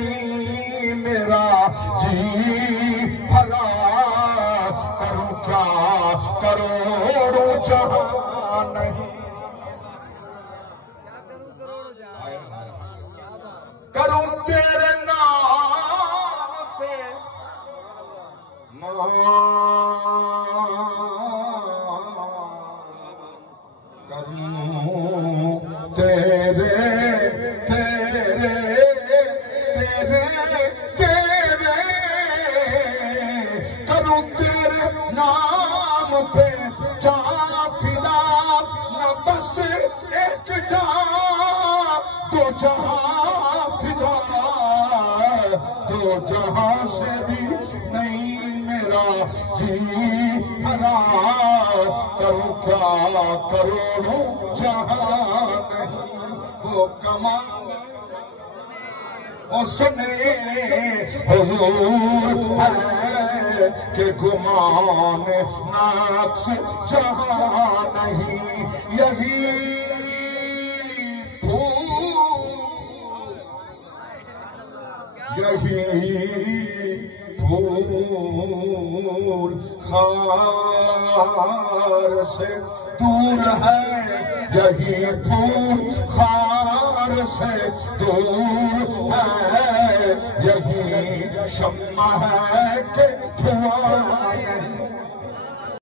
नहीं मेरा जी भरा, करूं क्या करोड़ों जहां नहीं, करूं तेरे नाम पे करूं तेरे तेरे तेरे तेरे, करूं तेरे नाम पे जा फिदा, न बस एक जा तो जहां फिदा, तो जहां से भी नहीं मेरा जी भरा, करूं क्या करोड़ों जहां नहीं, वो कमाल और सुने हुजूर है कि गुमान नक्श जहां नहीं, यही फूल खार से दूर है, यही फूल खार से दूर है, यही शम्मा है कि धुआं नहीं।